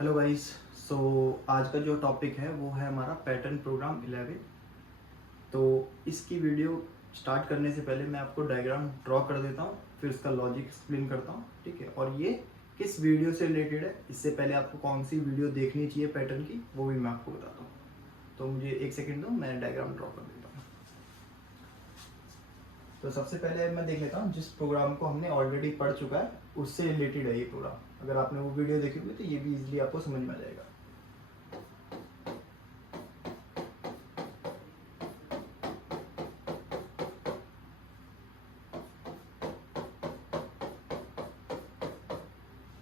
Hello guys. सो आज का जो टॉपिक है वो है हमारा पैटर्न प्रोग्राम 11। तो इसकी वीडियो स्टार्ट करने से पहले मैं आपको डायग्राम ड्रॉ कर देता हूँ, फिर उसका लॉजिक एक्सप्लेन करता हूँ, ठीक है। और ये किस वीडियो से रिलेटेड है, इससे पहले आपको कौन सी वीडियो देखनी चाहिए पैटर्न की, वो भी मैं आपको बताता हूँ। तो मुझे एक सेकेंड दो, मैं डायग्राम ड्रॉ कर देता हूँ। तो सबसे पहले मैं देख लेता हूँ जिस प्रोग्राम को हमने ऑलरेडी पढ़ चुका है उससे रिलेटेड है ये प्रोग्राम। अगर आपने वो वीडियो देखी होगी तो ये भी इजीली आपको समझ में आ जाएगा।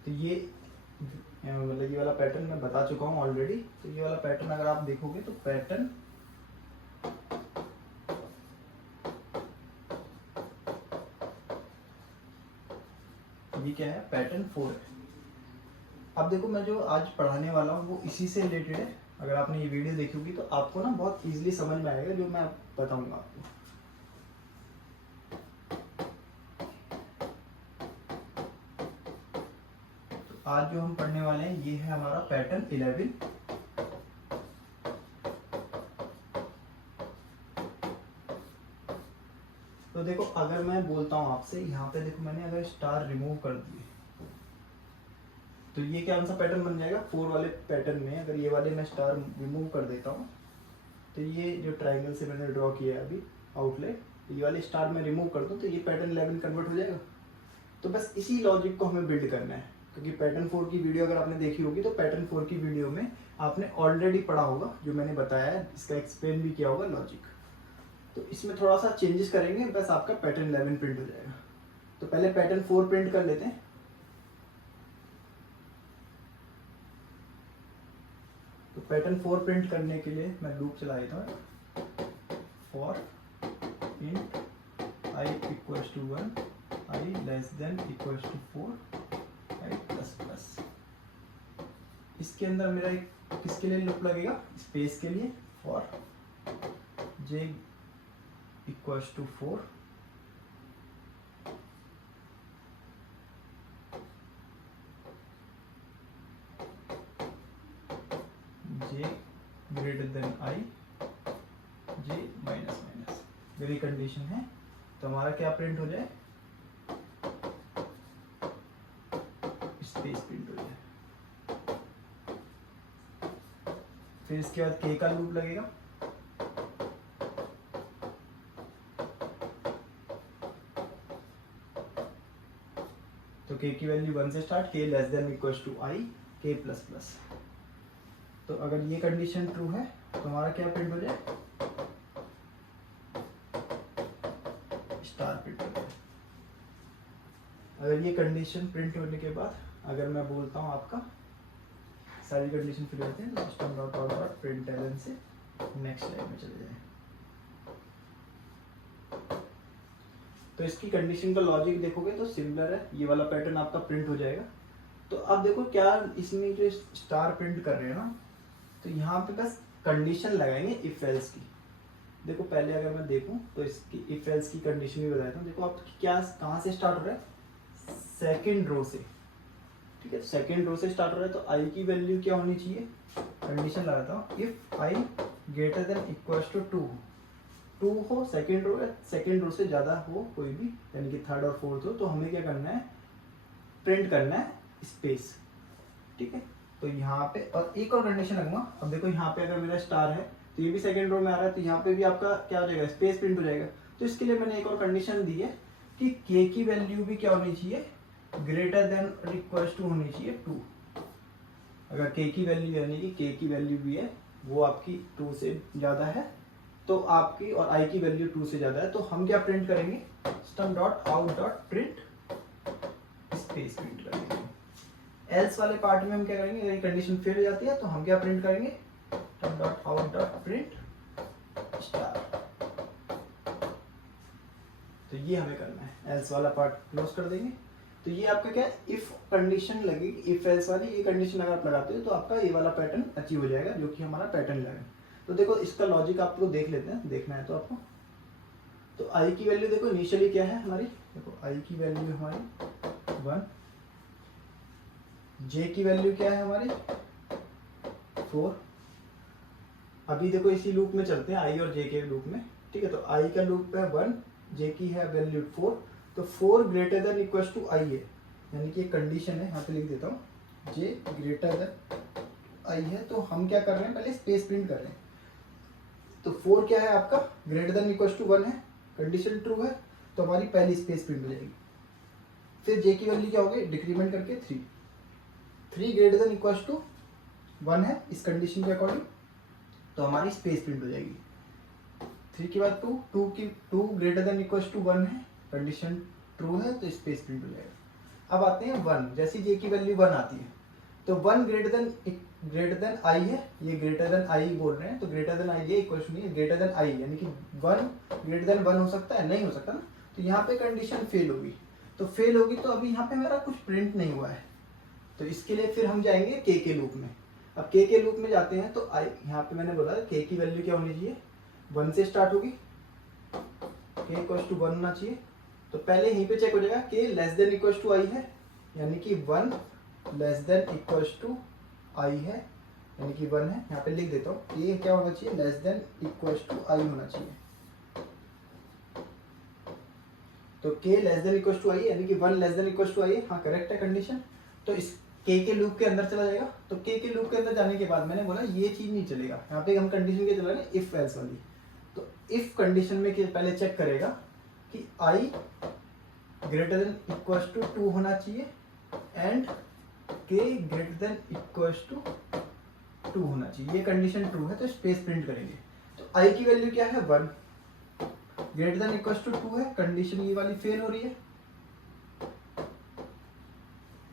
तो ये मतलब ये वाला पैटर्न मैं बता चुका हूँ ऑलरेडी। तो ये वाला पैटर्न अगर आप देखोगे तो पैटर्न ये क्या है, पैटर्न 4 है। अब देखो मैं जो आज पढ़ाने वाला हूँ वो इसी से रिलेटेड है। अगर आपने ये वीडियो देखी होगी तो आपको ना बहुत इजीली समझ में आएगा जो मैं बताऊंगा आपको। तो आज जो हम पढ़ने वाले हैं ये है हमारा पैटर्न 11। तो देखो अगर मैं बोलता हूँ आपसे, यहाँ पे देखो मैंने अगर स्टार रिमूव कर दिए तो ये क्या सा पैटर्न बन जाएगा। 4 वाले पैटर्न में अगर ये वाले मैं स्टार रिमूव कर देता हूँ तो ये जो ट्राइंगल से मैंने ड्रॉ किया है अभी आउटलाइन, ये वाले स्टार में रिमूव कर दूँ तो ये पैटर्न 11 कन्वर्ट हो जाएगा। तो बस इसी लॉजिक को हमें बिल्ड करना है, क्योंकि पैटर्न 4 की वीडियो अगर आपने देखी होगी तो पैटर्न 4 की वीडियो में आपने ऑलरेडी पढ़ा होगा, जो मैंने बताया है इसका एक्सप्लेन भी किया होगा लॉजिक। तो इसमें थोड़ा सा चेंजेस करेंगे, बस आपका पैटर्न 11 प्रिंट हो जाएगा। तो पहले पैटर्न 4 प्रिंट कर लेते हैं। तो पैटर्न 4 प्रिंट करने के लिए मैं लूप चला देता हूँ। For int i equals to 1, i less than equals to 4, i plus plus. इसके अंदर मेरा एक किसके लिए लूप लगेगा, स्पेस के लिए। For j equals to 4, j greater than i, j minus minus. मेरी कंडीशन है तो हमारा क्या प्रिंट हो जाए, स्पेस प्रिंट हो जाए। फिर इसके बाद k का लूप लगेगा। तो k की वैल्यू 1 से start, k less than equals to i, k plus plus. तो अगर ये कंडीशन ट्रू है तो हमारा क्या प्रिंट हो जाए, स्टार प्रिंट हो जाए। अगर ये कंडीशन प्रिंट होने के बाद अगर मैं बोलता हूँ आपका सारी कंडीशन फिल होते हैं तो system dot out dot println से नेक्स्ट लाइन में चले जाए। तो इसकी कंडीशन का लॉजिक देखोगे तो सिमिलर है, ये वाला पैटर्न आपका प्रिंट हो जाएगा। तो अब देखो क्या इसमें जो स्टार प्रिंट कर रहे हैं ना, तो यहाँ पे बस कंडीशन लगाएंगे इफ एल्स की। देखो पहले अगर मैं देखूं तो इसकी इफ एल्स की कंडीशन भी बताता हूँ। देखो आप क्या कहाँ से स्टार्ट हो रहा है, सेकंड रो से, ठीक है। सेकंड रो से स्टार्ट हो रहा है तो आई की वैल्यू क्या होनी चाहिए, कंडीशन लगाता हूँ if i greater than equals to 2 हो, सेकंड रो से ज़्यादा हो कोई भी, यानी कि थर्ड और फोर्थ हो, तो हमें क्या करना है, प्रिंट करना है स्पेस, ठीक है। तो यहाँ पे और एक और कंडीशन लगूंगा। अब देखो यहाँ पे अगर मेरा स्टार है तो ये भी सेकंड रो में आ रहा है, तो यहाँ पे भी आपका क्या हो जाएगा, स्पेस प्रिंट हो जाएगा। तो इसके लिए मैंने एक और कंडीशन दी है कि k की वैल्यू भी क्या होनी चाहिए, ग्रेटर देन और इक्वल्स टू होनी चाहिए 2। अगर k की वैल्यू यानी कि k की वैल्यू भी है वो आपकी 2 से ज़्यादा है तो आपकी, और i की वैल्यू 2 से ज़्यादा है, तो हम क्या प्रिंट करेंगे, system dot out dot print space print करेंगे। एल्स वाले पार्ट में हम क्या करेंगे, अगर कंडीशन फेल हो जाती है तो हम क्या प्रिंट करेंगे, dot out dot print star. तो ये हमें करना है, एल्स वाला पार्ट क्लोज कर देंगे। तो ये आपका क्या है, इफ कंडीशन लगेगी, इफ एल्स वाली ये कंडीशन अगर आप लगाते हो तो आपका ये वाला पैटर्न अचीव हो जाएगा, जो कि हमारा पैटर्न 11। तो देखो इसका लॉजिक आपको देख लेते हैं, देखना है तो आपको। तो आई की वैल्यू देखो इनिशियली क्या है हमारी, देखो आई की वैल्यू हमारी 1, जे की वैल्यू क्या है हमारी 4। अभी देखो इसी लूप में चलते हैं, आई और जे के लूप में, ठीक है। तो आई का लूप है 1, जे की है वैल्यू 4, तो 4 ग्रेटर देन इक्वल टू आई है, यानी कि एक कंडीशन है, यहाँ पे लिख देता हूँ, जे ग्रेटर देन आई है। तो हम क्या कर रहे हैं, पहले स्पेस प्रिंट कर रहे हैं। तो 4 क्या है आपका, ग्रेटर देन इक्वल टू 1 है, कंडीशन ट्रू है, तो हमारी पहली स्पेस प्रिंट हो जाएगी। फिर जे की वैल्यू क्या होगी, डिक्रीमेंट करके 3 ग्रेटर देन इक्वल टू 1 है इस कंडीशन के अकॉर्डिंग, तो हमारी स्पेस प्रिंट हो जाएगी। 3 के बाद 2 ग्रेटर देन इक्वल टू 1 है, कंडीशन ट्रू है, तो स्पेस प्रिंट हो जाएगा। अब आते हैं 1, जैसे जे की वैल्यू 1 आती है तो 1 ग्रेटर देन आई है, ये ग्रेटर देन आई बोल रहे हैं, तो ग्रेटर देन आई ये इक्वल नहीं है, ग्रेटर देन आई, यानी कि 1 ग्रेटर देन 1 हो सकता है, नहीं हो सकता ना, तो यहाँ पे कंडीशन फेल होगी। तो फेल होगी तो अभी यहाँ पे मेरा कुछ प्रिंट नहीं हुआ है, तो इसके लिए फिर हम जाएंगे के लूप में। अब के लूप में जाते हैं तो आई, यहाँ पे मैंने बोला के की वैल्यू क्या होनी चाहिए, 1 से स्टार्ट होगी, के इक्वल टू 1 होना चाहिए। तो पहले यहीं पे चेक हो जाएगा के लेस देन इक्वल टू आई है, यानी कि 1 लेस देन इक्वल टू आई है, यानी कि 1 है, यहाँ पे लिख देता हूँ, के क्या होना चाहिए, लेस देन इक्वल टू आई होना चाहिए। तो के लेस देन इक्वल टू आई यानी कि 1 लेस देन इक्वल टू आई है, हाँ करेक्ट है कंडीशन। तो इस के लूप के अंदर चला जाएगा। तो के लूप के अंदर जाने के बाद मैंने बोला ये चीज नहीं चलेगा, यहाँ पे हम कंडीशन के चला रहे इफ एल्स वाली। तो इफ कंडीशन में पहले चेक करेगा कि आई ग्रेटर देन इक्वल टू 2 होना चाहिए एंड के ग्रेटर देन इक्वल टू 2 होना चाहिए, ये कंडीशन ट्रू है, तो स्पेस प्रिंट करेंगे। तो आई की वैल्यू क्या है, 1 ग्रेटर देन इक्वल टू 2 है, कंडीशन ये वाली फेल हो रही है।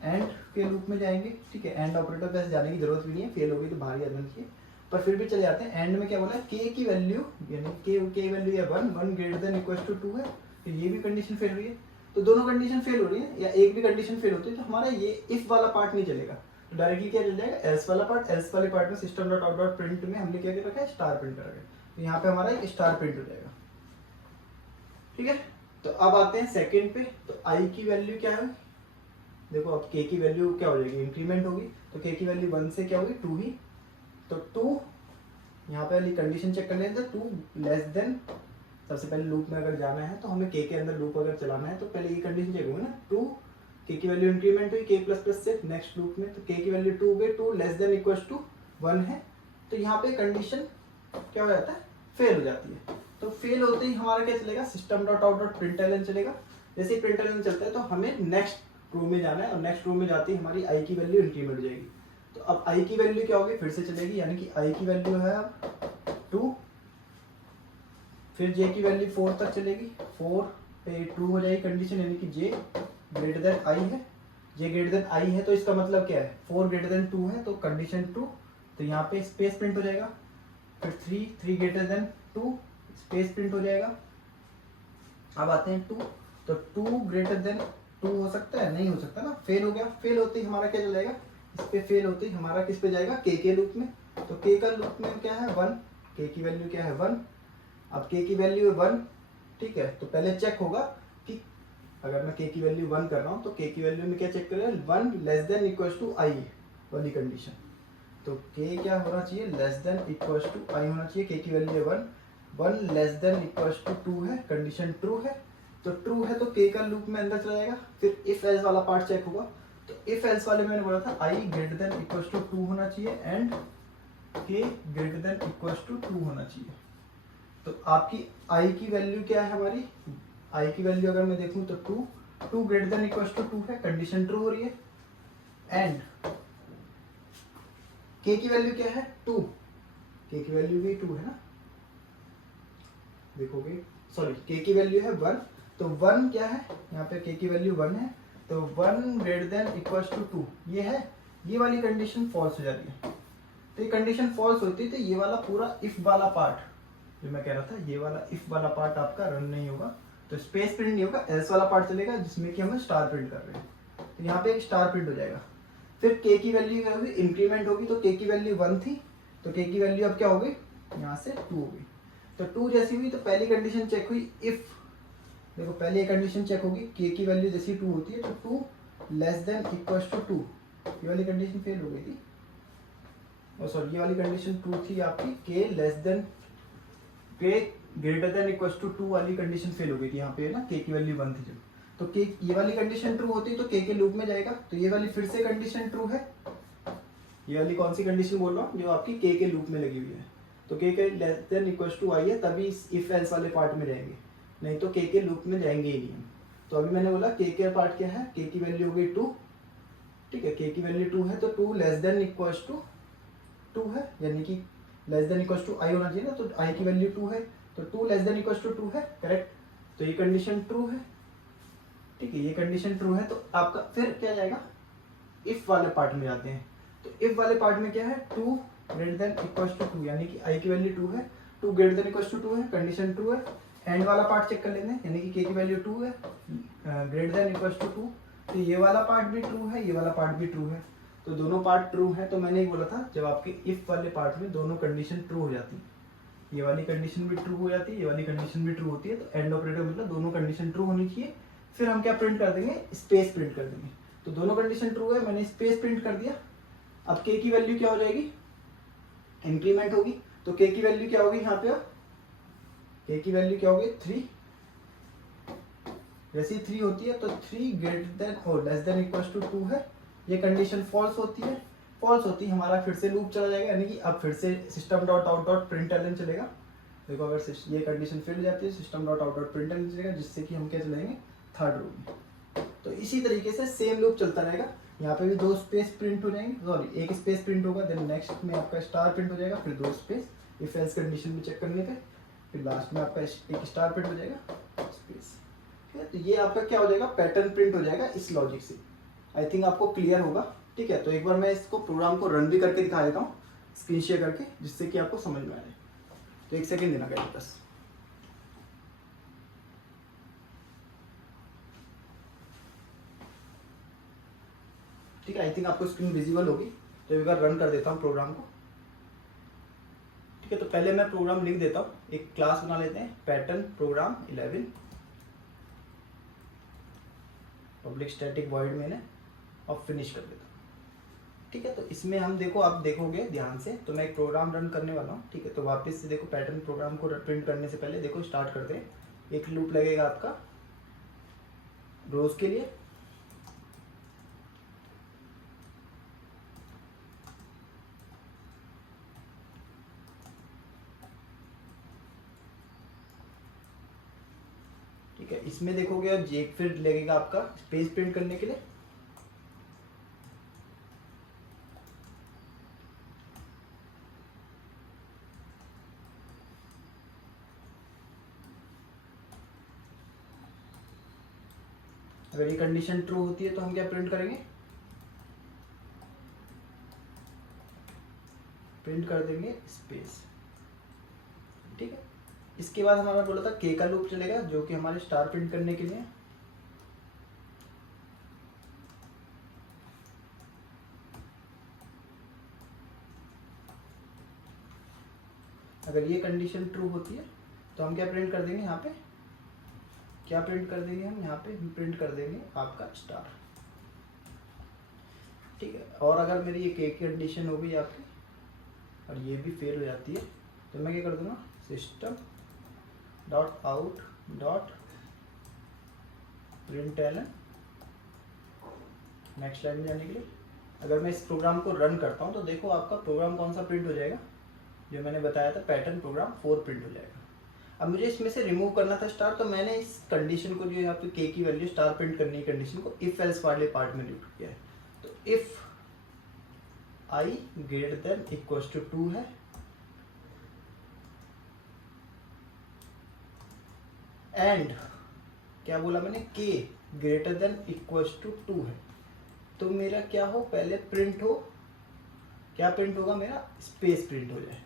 एंड के लूप में जाएंगे, ठीक है, एंड ऑपरेटर पे जाने की जरूरत भी नहीं है, फेल हो गई तो बाहर ही आना चाहिए, पर फिर भी चले जाते हैं। एंड में क्या बोला, के की वैल्यू यानी के वैल्यू है 1 ग्रेटर देन इक्वल टू 2 है, तो ये भी कंडीशन फेल हो रही है। तो दोनों कंडीशन फेल हो रही है या एक भी कंडीशन फेल होती है तो हमारा ये इफ वाला पार्ट नहीं चलेगा, तो डायरेक्टली क्या चल जाएगा, एल्स वाला पार्ट। एल्स वाले पार्ट में system dot out dot print में हमने क्या कर रखा है, स्टार प्रिंट कर रखा है, तो यहाँ पे हमारा एक स्टार प्रिंट हो जाएगा, ठीक है। तो अब आते हैं सेकंड पे। तो आई की वैल्यू क्या है, देखो अब के की वैल्यू क्या हो जाएगी, इंक्रीमेंट होगी, तो के की वैल्यू 1 से क्या होगी, 2 ही। तो 2 यहाँ पे वाली कंडीशन चेक कर लेते हैं, 2 लेस देन, सबसे पहले लूप में अगर जाना है तो हमें के अंदर लूप अगर चलाना है तो पहले ये कंडीशन चेक होगी ना, 2 के की वैल्यू इंक्रीमेंट हुई के प्लस प्लस से नेक्स्ट लूप में, तो के की वैल्यू 2 हो गई, 2 लेस देन इक्वल टू 1 है, तो यहाँ पे कंडीशन क्या हो जाता है, फेल हो जाती है। तो फेल होते ही हमारा क्या चलेगा, system dot out dot println चलेगा। जैसे ही प्रिंटलन चलता है तो हमें नेक्स्ट रो में जाना है, और नेक्स्ट रो में जाती है हमारी आई की वैल्यू इंक्रीमेंट हो जाएगी। तो अब आई की वैल्यू क्या होगी, फिर से चलेगी, यानी कि आई की वैल्यू है 2, फिर जे की वैल्यू 4 तक चलेगी, 4 पे 2 हो जाएगी कंडीशन, यानी कि जे ग्रेटर देन आई है। जे ग्रेटर देन आई है तो इसका मतलब क्या है, 4 ग्रेटर देन 2 है, तो कंडीशन ट्रू, तो यहाँ पे स्पेस प्रिंट हो जाएगा। फिर 3 ग्रेटर देन 2 स्पेस प्रिंट हो जाएगा। अब आते हैं 2, तो 2 ग्रेटर देन 2 हो सकता है, नहीं हो सकता ना, फेल हो गया। फेल होते ही हमारा क्या चलेगा, इस पे फेल होते ही हमारा किस पे जाएगा, के लूप में। तो के का लूप में क्या है, 1, के की वैल्यू क्या है 1। अब के की वैल्यू है 1, ठीक है, तो पहले चेक होगा कि अगर मैं के की वैल्यू 1 कर रहा हूँ तो के की वैल्यू में क्या चेक करें, 1 लेस देन इक्वल टू आई वाली कंडीशन। तो के क्या होना चाहिए, लेस देन इक्वल टू आई होना चाहिए, के की वैल्यू है 1 लेस देन इक्वल टू 2 है, कंडीशन ट्रू है। तो ट्रू है तो के का लूप में अंदर चला जाएगा। फिर इफ एल्स वाला पार्ट चेक होगा, तो इफ एल्स वाले में मैंने बोला था आई ग्रेटर देन इक्वल टू 2 होना चाहिए एंड के ग्रेटर देन इक्वल टू 2 होना चाहिए। तो आपकी आई की वैल्यू क्या है, हमारी आई की वैल्यू अगर मैं देखूं तो 2 ग्रेटर देन इक्वल टू 2 है, कंडीशन ट्रू हो रही है। एंड के की वैल्यू क्या है 2, के की वैल्यू भी 2 है ना, देखोगे, सॉरी के की वैल्यू है 1, तो 1 क्या है यहाँ पे, के की वैल्यू 1 है, तो 1 ग्रेटर देन इक्वल टू 2 ये है, ये वाली कंडीशन फॉल्स हो जाती है। तो ये कंडीशन फॉल्स होती है तो ये वाला पूरा इफ वाला पार्ट जो मैं कह रहा था, ये वाला इफ वाला पार्ट आपका रन नहीं होगा, तो स्पेस प्रिंट नहीं होगा, एल्स वाला पार्ट चलेगा जिसमें कि हम स्टार प्रिंट कर रहे हैं, तो यहाँ पे एक स्टार प्रिंट हो जाएगा। फिर के की वैल्यू होगी, इंक्रीमेंट होगी, तो के की वैल्यू 1 थी, तो के की वैल्यू अब क्या हो गई, यहाँ से 2 हो गई। तो 2 जैसी हुई तो पहली कंडीशन चेक हुई, इफ देखो पहले एक कंडीशन चेक होगी, के की वैल्यू जैसी 2 होती है तो 2 लेस देन इक्वल टू 2, ये वाली कंडीशन फेल हो गई थी। सॉरी ये वाली कंडीशन ट्रू थी आपकी, के लेस देन के ग्रेटर देन इक्वल टू 2 वाली कंडीशन फेल हो गई थी यहाँ पे ना, के की वैल्यू 1 थी जब, तो के ये वाली कंडीशन ट्रू होती तो के लूप में जाएगा, तो ये वाली फिर से कंडीशन ट्रू है। ये वाली कौन सी कंडीशन बोल रहा हूँ, जो आपकी के लूप में लगी हुई है, तो के लेस देन इक्वल टू आई है तभी इस इफ एल्स वाले पार्ट में रहेंगे, नहीं तो के लूप में जाएंगे ही नहीं हम। तो अभी मैंने बोला के पार्ट क्या है, के की वैल्यू हो गई 2, ठीक है, के की वैल्यू 2 है, तो 2 लेस देन इक्वल टू 2 है, यानी कि लेस देन इक्वल टू आई होना चाहिए ना, तो आई की वैल्यू 2 है, तो 2 लेस देन इक्वल टू 2 है, करेक्ट, तो ये कंडीशन ट्रू है, ठीक है, ये कंडीशन ट्रू है। तो आपका फिर क्या जाएगा, इफ वाले पार्ट में जाते हैं, तो इफ वाले पार्ट में क्या है, 2 ग्रेटर देन इक्वल टू 2, यानी कि आई की वैल्यू 2 है, 2 ग्रेटर देन इक्वल टू 2 है, कंडीशन ट्रू है। एंड वाला पार्ट चेक कर लेते हैं, यानी कि के की वैल्यू 2 है, ग्रेटर देन इक्वल टू 2, तो ये वाला पार्ट भी ट्रू है, ये वाला पार्ट भी ट्रू है, तो दोनों पार्ट ट्रू है। तो मैंने ये बोला था जब आपके इफ वाले पार्ट में दोनों कंडीशन ट्रू हो जाती है, ये वाली कंडीशन भी ट्रू हो जाती है, ये वाली कंडीशन भी ट्रू होती है, तो एंड ऑपरेटर मतलब दोनों कंडीशन ट्रू होनी चाहिए। फिर हम क्या प्रिंट कर देंगे, स्पेस प्रिंट कर देंगे, तो दोनों कंडीशन ट्रू है, मैंने स्पेस प्रिंट कर दिया। अब के की वैल्यू क्या हो जाएगी, इंक्रीमेंट होगी, तो के की वैल्यू क्या होगी यहाँ पे, के की वैल्यू क्या होगी 3, जैसी 3 होती है तो 3 ग्रेटर देन और लेस देन इक्वल टू 2 है, ये कंडीशन फॉल्स होती है, फॉल्स होती है हमारा फिर से लूप चला जाएगा, यानी कि अब फिर से system dot out dot println चलेगा। देखो अगर ये कंडीशन फिर जाती है system dot out dot println चलेगा, जिससे कि हम क्या चलाएंगे थर्ड रो में। तो इसी तरीके से सेम लूप चलता रहेगा, यहाँ पे भी 2 स्पेस प्रिंट हो जाएंगे, सॉरी 1 स्पेस प्रिंट होगा, देन नेक्स्ट में आपका स्टार प्रिंट हो जाएगा, फिर 2 स्पेस इफ एल्स कंडीशन में चेक करने पे, फिर लास्ट में आपका एक स्टार प्रिंट हो जाएगा स्पेस, ठीक है। तो ये आपका क्या हो जाएगा, पैटर्न प्रिंट हो जाएगा इस लॉजिक से। आई थिंक आपको क्लियर होगा, ठीक है। तो एक बार मैं इसको प्रोग्राम को रन भी करके दिखा देता हूँ स्क्रीन शेयर करके, जिससे कि आपको समझ में आ जाए। तो 1 सेकेंड देना गाइस बस। ठीक है, आई थिंक आपको स्क्रीन विजिबल होगी, तो एक बार रन कर देता हूँ प्रोग्राम को, ठीक है। तो पहले मैं प्रोग्राम लिख देता हूँ, एक क्लास बना लेते हैं, pattern program 11 public static void मैंने, और फिनिश कर देता हूँ, ठीक है। तो इसमें हम देखो, आप देखोगे ध्यान से, तो मैं एक प्रोग्राम रन करने वाला हूँ, ठीक है। तो वापस से देखो, पैटर्न प्रोग्राम को प्रिंट करने से पहले देखो स्टार्ट करते हैं। एक लूप लगेगा आपका रोज के लिए, ठीक है। इसमें देखोगे अब एक फिर लगेगा आपका स्पेस प्रिंट करने के लिए, अगर ये कंडीशन ट्रू होती है तो हम क्या प्रिंट करेंगे, प्रिंट कर देंगे स्पेस, ठीक है। इसके बाद हमारा बोला था के का लूप चलेगा, जो कि हमारे स्टार प्रिंट करने के लिए, अगर ये कंडीशन ट्रू होती है तो हम क्या प्रिंट कर देंगे, यहाँ पे क्या प्रिंट कर देंगे हम, यहाँ पे हम प्रिंट कर देंगे आपका स्टार, ठीक है। और अगर मेरी ये के कंडीशन हो गई आपकी और ये भी फेल हो जाती है, तो मैं क्या कर दूंगा, system dot out dot println, next line में जाने के लिए अगर मैं इस प्रोग्राम को रन करता हूँ, तो देखो आपका प्रोग्राम कौन सा प्रिंट हो जाएगा, जो मैंने बताया था पैटर्न प्रोग्राम 4 प्रिंट हो जाएगा। अब मुझे इसमें से रिमूव करना था स्टार, तो मैंने इस कंडीशन को, जो यहाँ पे के की वैल्यू स्टार प्रिंट करने की कंडीशन को इफ एल्स वाले पार्ट में लूप किया है। तो if i greater than equal to 2 है, एंड क्या बोला मैंने, के ग्रेटर देन इक्वल टू 2 है, तो मेरा क्या हो, पहले प्रिंट हो, क्या प्रिंट होगा मेरा, स्पेस प्रिंट हो जाए।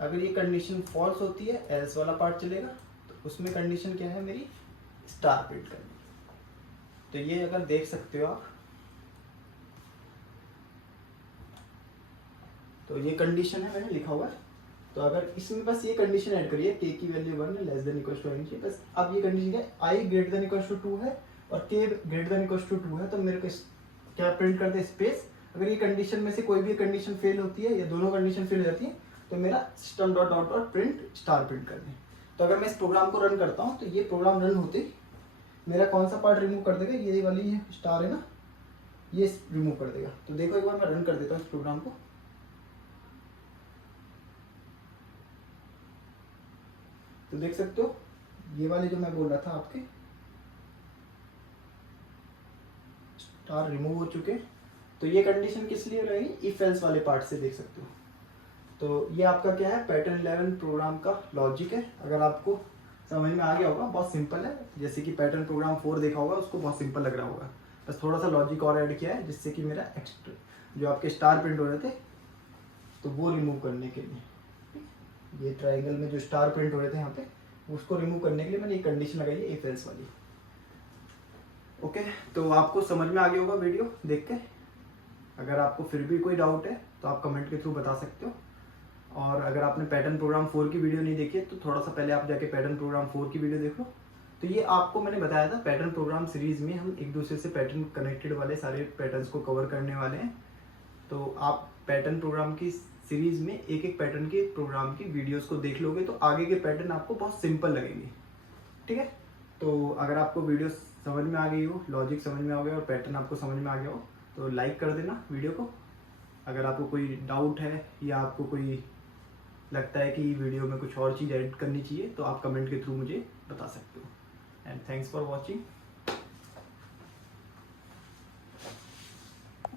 अगर ये कंडीशन फॉल्स होती है, एल्स वाला पार्ट चलेगा, तो उसमें कंडीशन क्या है मेरी, स्टार प्रिंट करनी। तो ये अगर देख सकते हो आप, तो ये कंडीशन है मैंने लिखा हुआ है। तो अगर इसमें बस ये कंडीशन ऐड करिए, के की वैल्यू 1 है, लेस देन इक्वल टू आई, बस अब ये कंडीशन है, आई ग्रेटर देन इक्वल टू 2 है और के ग्रेटर देन इक्वल टू 2 है, तो मेरे को क्या प्रिंट कर दे, स्पेस। अगर ये कंडीशन में से कोई भी कंडीशन फेल होती है या दोनों कंडीशन फेल हो जाती है तो मेरा system dot out dot print star print कर दें। तो अगर मैं इस प्रोग्राम को रन करता हूँ तो ये प्रोग्राम रन होते ही मेरा कौन सा पार्ट रिमूव कर देगा, ये वाली स्टार है ना, ये रिमूव कर देगा। तो देखो एक बार मैं रन कर देता हूँ इस प्रोग्राम को। तो देख सकते हो ये वाले जो मैं बोल रहा था आपके स्टार रिमूव हो चुके। तो ये कंडीशन किस लिए रहेगी, इफ एल्स वाले पार्ट से देख सकते हो। तो ये आपका क्या है, पैटर्न 11 प्रोग्राम का लॉजिक है। अगर आपको समझ में आ गया होगा, बहुत सिंपल है। जैसे कि पैटर्न प्रोग्राम 4 देखा होगा, उसको बहुत सिंपल लग रहा होगा, बस थोड़ा सा लॉजिक और ऐड किया है जिससे कि मेरा एक्स्ट्रा जो आपके स्टार प्रिंट हो रहे थे तो वो रिमूव करने के लिए, ये ट्राइंगल में जो स्टार प्रिंट हो रहे थे यहाँ पे, उसको रिमूव करने के लिए मैंने ये कंडीशन लगाई है इफ एल्स वाली। ओके, तो आपको समझ में आ गया होगा वीडियो देख के। अगर आपको फिर भी कोई डाउट है तो आप कमेंट के थ्रू बता सकते हो। और अगर आपने पैटर्न प्रोग्राम 4 की वीडियो नहीं देखी है तो थोड़ा सा पहले आप जाके पैटर्न प्रोग्राम 4 की वीडियो देख लो। तो ये आपको मैंने बताया था पैटर्न प्रोग्राम सीरीज में हम एक दूसरे से पैटर्न कनेक्टेड वाले सारे पैटर्न्स को कवर करने वाले हैं। तो आप पैटर्न प्रोग्राम की सीरीज में एक एक पैटर्न के प्रोग्राम की वीडियोस को देख लोगे तो आगे के पैटर्न आपको बहुत सिंपल लगेंगे। ठीक है, तो अगर आपको वीडियो समझ में आ गई हो, लॉजिक समझ में आ गया और पैटर्न आपको समझ में आ गया हो तो लाइक कर देना वीडियो को। अगर आपको कोई डाउट है या आपको कोई लगता है कि वीडियो में कुछ और चीज़ ऐड करनी चाहिए तो आप कमेंट के थ्रू मुझे बता सकते हो। And thanks for watching.